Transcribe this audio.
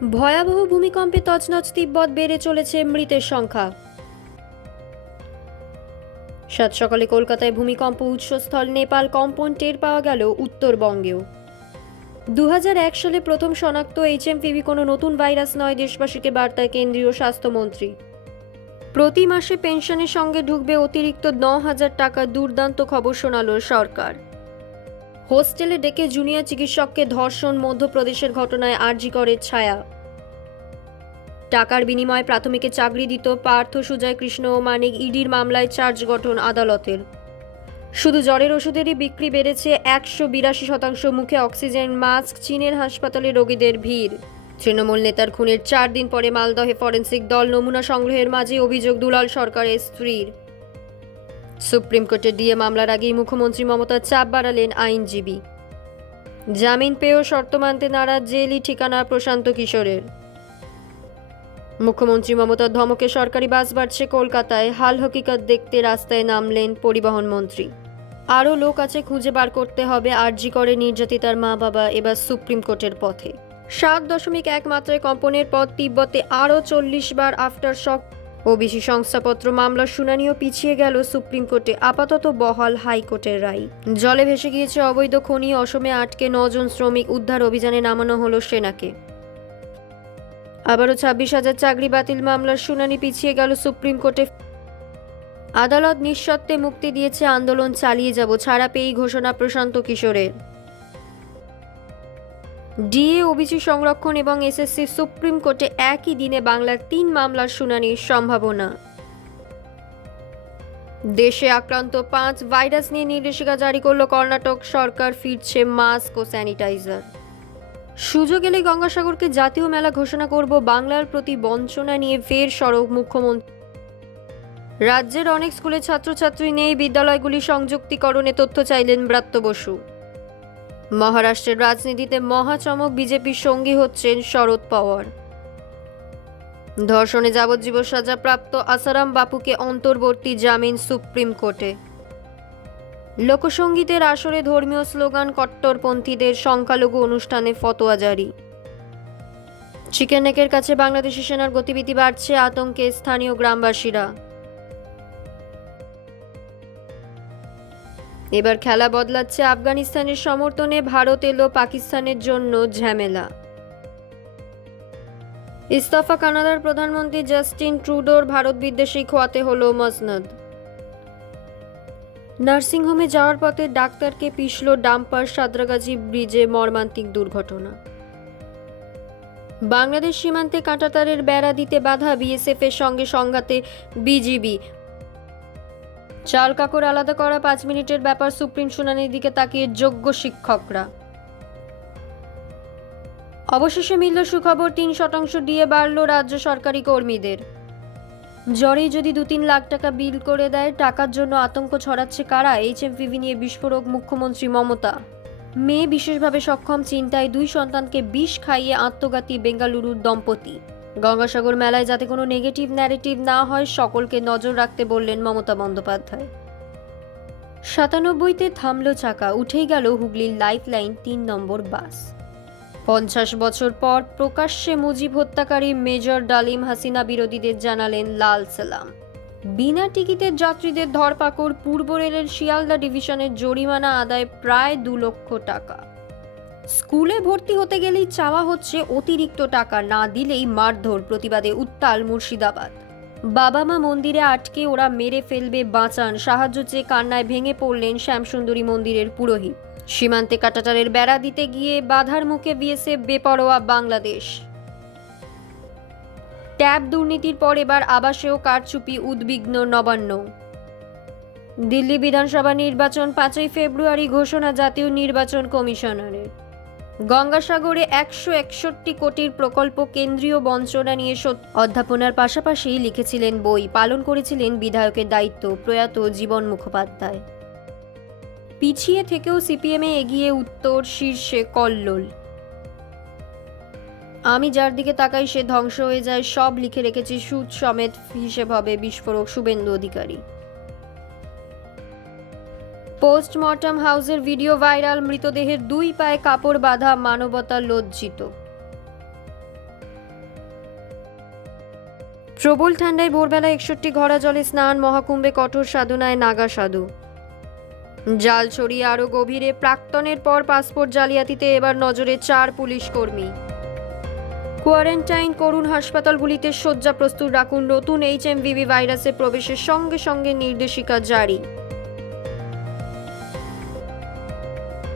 ভয়াবহ ভূমিকম্পে তছনছ তিব্বত, বেড়ে চলেছে মৃতের সংখ্যা। সাত সকালে কলকাতায় ভূমিকম্প উৎসস্থল নেপাল, কম্পন টের পাওয়া গেল উত্তরবঙ্গেও। 2001 সালে প্রথম শনাক্ত HMPV কোনো নতুন ভাইরাস নয়, দেশবাসীকে বার্তায় কেন্দ্রীয় স্বাস্থ্যমন্ত্রী। প্রতি মাসে পেনশনের সঙ্গে ঢুকবে অতিরিক্ত 9,000 টাকা, দুর্দান্ত খবর শোনাল সরকার। হোস্টেলে ডেকে জুনিয়র চিকিৎসককে ধর্ষণ, মধ্যপ্রদেশের ঘটনায় আরজি করের ছায়া। টাকার বিনিময়ে প্রাথমিকে চাকরি দিত পার্থ, সুজয় কৃষ্ণ ও মানিক, ইডির মামলায় চার্জ গঠন আদালতের। শুধু জ্বরের ওষুধেরই বিক্রি বেড়েছে 182%, মুখে অক্সিজেন মাস্ক, চীনের হাসপাতালে রোগীদের ভিড়। তৃণমূল নেতার খুনের 4 দিন পরে মালদহে ফরেন্সিক দল নমুনা সংগ্রহের মাঝে অভিযোগ দুলাল সরকারের স্ত্রীর। সুপ্রিম কোর্টে ডিএ মামলার আগেই মুখ্যমন্ত্রী মমতা চাপ বাড়ালেন আইনজীবী। জামিন পেয়েও শর্ত মানতে নারাজ জেলই ঠিকানা প্রশান্ত কিশোরের। মুখ্যমন্ত্রী মমতার ধমকে সরকারি বাস বাড়ছে কলকাতায়, হাল হকিকত দেখতে রাস্তায় নামলেন পরিবহন মন্ত্রী। আরও লোক আছে, খুঁজে বার করতে হবে। আরজি করে নির্যাতিতার মা বাবা এবার সুপ্রিম কোর্টের পথে। 7.1 মাত্রায় কম্পনের পর তিব্বতে আরও 40 বার আফটার শক। ওবিসি শংসাপত্র মামলার শুনানিও পিছিয়ে গেল সুপ্রিম কোর্টে, আপাতত বহাল হাইকোর্টের রায়। জলে ভেসে গিয়েছে অবৈধ খনি, অসমে আটকে 9 জন শ্রমিক, উদ্ধার অভিযানে নামানো হলো সেনাকে। আবারও 26,000 চাকরি বাতিল মামলার শুনানি পিছিয়ে গেল সুপ্রিম কোর্টে। আদালত নিঃশর্তে মুক্তি দিয়েছে, আন্দোলন চালিয়ে যাব, ছাড়া পেয়েই ঘোষণা প্রশান্ত কিশোরের। ডিএ, ওবিসি সংরক্ষণ এবং এসএসসি, সুপ্রিম কোর্টে একই দিনে বাংলার 3 মামলার শুনানির সম্ভাবনা। দেশে আক্রান্ত 5 ভাইরাস নিয়ে নির্দেশিকা জারি করল কর্ণাটক সরকার, ফিরছে মাস্ক ও স্যানিটাইজার। সুযোগ এলে গঙ্গাসাগরকে জাতীয় মেলা ঘোষণা করব, বাংলার প্রতি বঞ্চনা নিয়ে ফের সরব মুখ্যমন্ত্রী। রাজ্যের অনেক স্কুলে ছাত্রছাত্রী নেই, বিদ্যালয়গুলি সংযুক্তিকরণে তথ্য চাইলেন ব্রাত্য বসু। মহারাষ্ট্রের রাজনীতিতে মহাচমক, বিজেপির সঙ্গী হচ্ছেন শরদ পাওয়ার। ধর্ষণে যাবজ্জীবন সাজাপ্রাপ্ত আসারাম বাপুকে অন্তর্বর্তী জামিন সুপ্রিম কোর্টে। লোকসঙ্গীতের আসরে ধর্মীয় স্লোগান, কট্টরপন্থীদের সংখ্যালঘু অনুষ্ঠানে ফতোয়া জারি। চিকেন নেকের কাছে বাংলাদেশি সেনার গতিবিধি বাড়ছে, আতঙ্কে স্থানীয় গ্রামবাসীরা। এবার খেলা বদলাচ্ছে, আফগানিস্তানের সমর্থনে ভারত এলো পাকিস্তানের জন্য ঝামেলা। ইস্তফা কানাডার প্রধানমন্ত্রী জাস্টিন ট্রুডোর, ভারত বিদ্বেষী খোয়াতে হলো মসনদ। নার্সিংহোমে যাওয়ার পথে ডাক্তারকে পিষল ডাম্পার, সাঁতরাগাছি ব্রিজে মর্মান্তিক দুর্ঘটনা। বাংলাদেশ সীমান্তে কাঁটাতারের বেড়া দিতে বাধা, বিএসএফ এর সঙ্গে সংঘাতে বিজিবি। চাল কাকড় আলাদা করা 5 মিনিটের ব্যাপার, সুপ্রিম শুনানির দিকে তাকিয়ে যোগ্য শিক্ষকরা। অবশেষে মিলল সুখবর, 3% ডিএ বাড়ল রাজ্য সরকারি কর্মীদের। জ্বরেই যদি 2-3 লাখ টাকা বিল করে দেয়, টাকার জন্য আতঙ্ক ছড়াচ্ছে কারা? HMPV নিয়ে বিস্ফোরক মুখ্যমন্ত্রী মমতা। মেয়ে বিশেষভাবে সক্ষম, চিন্তায় 2 সন্তানকে বিষ খাইয়ে আত্মঘাতী বেঙ্গালুরুর দম্পতি। গঙ্গাসাগর মেলায় যাতে কোনো নেগেটিভ ন্যারেটিভ না হয়, সকলকে নজর রাখতে বললেন মমতা বন্দ্যোপাধ্যায়। 97তে থামল চাকা, উঠেই গেল হুগলির লাইফলাইন 3 নম্বর বাস। 50 বছর পর প্রকাশ্যে মুজিব হত্যাকারী মেজর ডালিম হাসিনা বিরোধীদের জানালেন লাল সালাম। বিনা টিকিটের যাত্রীদের ধরপাকড়, পূর্ব রেলের শিয়ালদা ডিভিশনের জরিমানা আদায় প্রায় 2 লক্ষ টাকা। স্কুলে ভর্তি হতে গেলেই চাওয়া হচ্ছে অতিরিক্ত টাকা, না দিলেই মারধর, প্রতিবাদে উত্তাল মুর্শিদাবাদ। বাবা মা মন্দিরে আটকে, ওরা মেরে ফেলবে, বাঁচান, সাহায্য চেয়ে কান্নায় ভেঙে পড়লেন শ্যামসুন্দরী মন্দিরের পুরোহিত। সীমান্তে কাঁটাতারের বেড়া দিতে গিয়ে বাধার মুখে বিএসএফ, বেপরোয়া বাংলাদেশ। ট্যাব দুর্নীতির পর এবার আবাসেও কারচুপি, উদ্বিগ্ন নবান্ন। দিল্লি বিধানসভা নির্বাচন 5ই ফেব্রুয়ারি, ঘোষণা জাতীয় নির্বাচন কমিশনারের। গঙ্গাসাগরে 161 কোটির প্রকল্প, কেন্দ্রীয় বঞ্চনা নিয়ে অধ্যাপনার পাশাপাশি লিখেছিলেন বই, পালন করেছিলেন বিধায়কের দায়িত্ব প্রয়াত জীবন মুখোপাধ্যায়। পিছিয়ে থেকেও সিপিএমে এগিয়ে, উত্তর শীর্ষে কল্লোল। আমি যার দিকে তাকাই সে ধ্বংস হয়ে যায়, সব লিখে রেখেছি, সুদ সমেত হিসেব হবে, বিস্ফোরক শুভেন্দু অধিকারী। পোস্টমর্টম হাউসের ভিডিও ভাইরাল, মৃতদেহের 2 পায়ে কাপড় বাঁধা, মানবতা লজ্জিত। প্রবল ঠান্ডায় ভোরবেলা 61 ঘরা জলে স্নান, মহাকুম্ভে কঠোর সাধনায় নাগা সাধু। জাল ছড়িয়ে আরও গভীরে, প্রাক্তনের পর পাসপোর্ট জালিয়াতিতে এবার নজরে 4 পুলিশ কর্মী। কোয়ারেন্টাইন করুন, হাসপাতালগুলিতে শয্যা প্রস্তুত রাখুন, নতুন HMVV ভাইরাসের প্রবেশের সঙ্গে সঙ্গে নির্দেশিকা জারি।